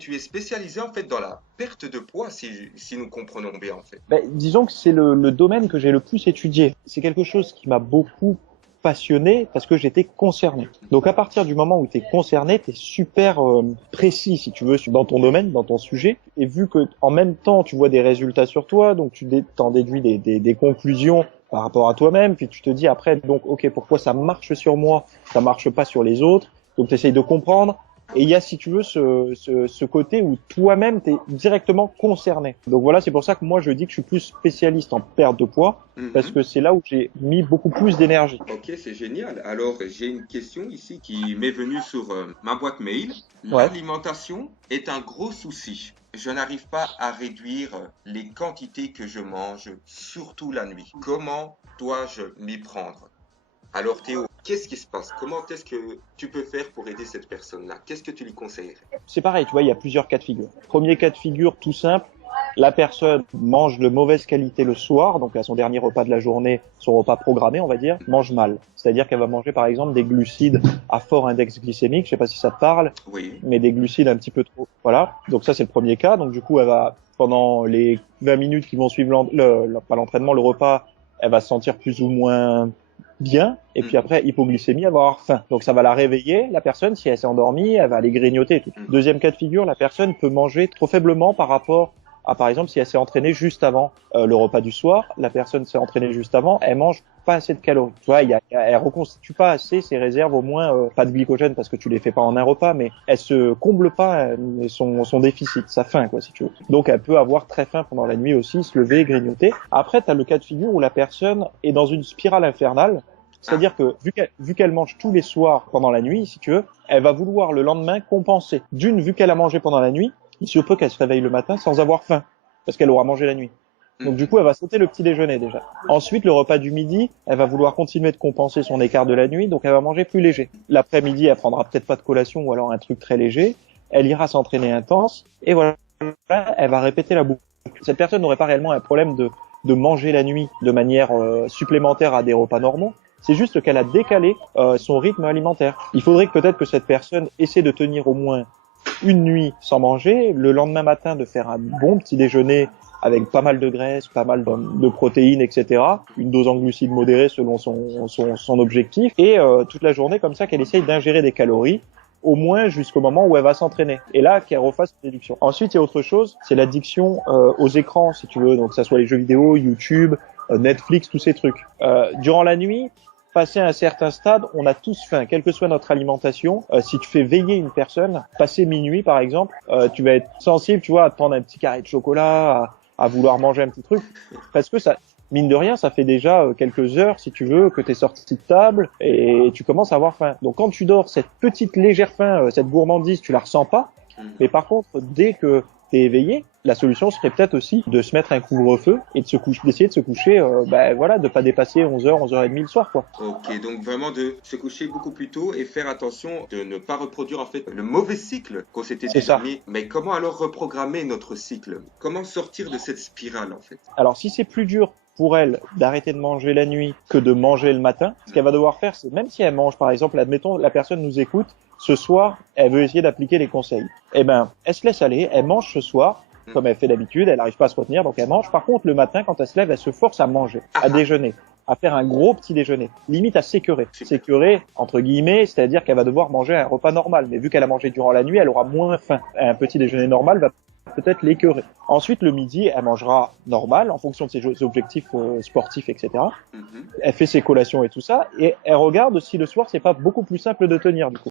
Tu es spécialisé en fait dans la perte de poids, si nous comprenons bien en fait. Ben, disons que c'est le domaine que j'ai le plus étudié. C'est quelque chose qui m'a beaucoup passionné parce que j'étais concerné. Donc à partir du moment où tu es concerné, tu es super précis si tu veux dans ton domaine, dans ton sujet, et vu que en même temps tu vois des résultats sur toi, donc tu t'en déduis des conclusions par rapport à toi-même, puis tu te dis après donc OK, pourquoi ça marche sur moi, ça marche pas sur les autres. Donc tu essayes de comprendre. Et il y a, si tu veux, ce côté où toi-même, tu es directement concerné. Donc voilà, c'est pour ça que moi, je dis que je suis plus spécialiste en perte de poids, parce Mhm. que c'est là où j'ai mis beaucoup plus d'énergie. Ok, c'est génial. Alors, j'ai une question ici qui m'est venue sur ma boîte mail. Ouais. L'alimentation est un gros souci. Je n'arrive pas à réduire les quantités que je mange, surtout la nuit. Comment dois-je m'y prendre? Alors, Théo, qu'est-ce qui se passe? Comment est-ce que tu peux faire pour aider cette personne-là? Qu'est-ce que tu lui conseillerais? C'est pareil, tu vois, il y a plusieurs cas de figure. Premier cas de figure, tout simple, la personne mange de mauvaise qualité le soir, donc à son dernier repas de la journée, son repas programmé, on va dire, mange mal. C'est-à-dire qu'elle va manger par exemple des glucides à fort index glycémique, je sais pas si ça te parle, Oui. mais des glucides un petit peu trop. Voilà, donc ça c'est le premier cas. Donc du coup, elle va, pendant les 20 minutes qui vont suivre pas l'entraînement, le repas, elle va se sentir plus ou moins bien, et puis Mhm. après, hypoglycémie, elle va avoir faim. Donc ça va la réveiller, la personne, si elle s'est endormie, elle va aller grignoter et tout. Mhm. Deuxième cas de figure, la personne peut manger trop faiblement par rapport à, par exemple, si elle s'est entraînée juste avant le repas du soir, la personne s'est entraînée juste avant, elle mange pas assez de calories. Tu vois, elle reconstitue pas assez ses réserves, au moins pas de glycogène parce que tu les fais pas en un repas, mais elle se comble pas son déficit, sa faim, quoi, si tu veux. Donc elle peut avoir très faim pendant la nuit aussi, se lever, grignoter. Après, tu as le cas de figure où la personne est dans une spirale infernale. Ah, C'est-à-dire que vu qu'elle mange tous les soirs pendant la nuit, si tu veux, elle va vouloir le lendemain compenser. D'une, vu qu'elle a mangé pendant la nuit, il se peut qu'elle se réveille le matin sans avoir faim, parce qu'elle aura mangé la nuit. Donc du mhm. coup, elle va sauter le petit déjeuner déjà. Ensuite, le repas du midi, elle va vouloir continuer de compenser son écart de la nuit, donc elle va manger plus léger. L'après-midi, elle prendra peut-être pas de collation ou alors un truc très léger. Elle ira s'entraîner intense et voilà, elle va répéter la boucle. Cette personne n'aurait pas réellement un problème de manger la nuit de manière supplémentaire à des repas normaux. C'est juste qu'elle a décalé son rythme alimentaire. Il faudrait que peut-être que cette personne essaie de tenir au moins une nuit sans manger, le lendemain matin de faire un bon petit déjeuner avec pas mal de graisse, pas mal de protéines, etc. Une dose en glucides modérée selon son objectif. Et toute la journée comme ça qu'elle essaye d'ingérer des calories, au moins jusqu'au moment où elle va s'entraîner. Et là, qu'elle refasse une déduction. Ensuite, il y a autre chose, c'est l'addiction aux écrans, si tu veux. Donc, que ça soit les jeux vidéo, YouTube, Netflix, tous ces trucs. Durant la nuit, passé un certain stade, on a tous faim, quelle que soit notre alimentation. Si tu fais veiller une personne, passer minuit par exemple, tu vas être sensible, tu vois, à te prendre un petit carré de chocolat, à vouloir manger un petit truc, parce que ça, mine de rien, ça fait déjà quelques heures, si tu veux, que tu es sorti de table et tu commences à avoir faim. Donc quand tu dors, cette petite légère faim, cette gourmandise, tu la ressens pas. Mais Mhm. par contre, dès que tu es éveillé, la solution serait peut-être aussi de se mettre un couvre-feu et d'essayer de se coucher, voilà, de pas dépasser 11h, 11h30 le soir, quoi. Ok, donc vraiment de se coucher beaucoup plus tôt et faire attention de ne pas reproduire en fait le mauvais cycle qu'on s'était C'est ça. déterminé. Mais comment alors reprogrammer notre cycle? Comment sortir de cette spirale en fait? Alors, si c'est plus dur pour elle d'arrêter de manger la nuit que de manger le matin, ce qu'elle va devoir faire, c'est même si elle mange, par exemple, admettons, la personne nous écoute, ce soir, elle veut essayer d'appliquer les conseils. Eh ben, elle se laisse aller, elle mange ce soir, comme elle fait d'habitude, elle n'arrive pas à se retenir, donc elle mange. Par contre, le matin, quand elle se lève, elle se force à manger, Ah à ah, déjeuner, à faire un gros petit déjeuner, limite à s'écœurer. super. S'écœurer, entre guillemets, c'est-à-dire qu'elle va devoir manger un repas normal. Mais vu qu'elle a mangé durant la nuit, elle aura moins faim. Un petit déjeuner normal va peut-être l'écœurer. Ensuite, le midi, elle mangera normal en fonction de ses objectifs sportifs, etc. Mhm. Elle fait ses collations et tout ça, et elle regarde si le soir, c'est pas beaucoup plus simple de tenir, du coup.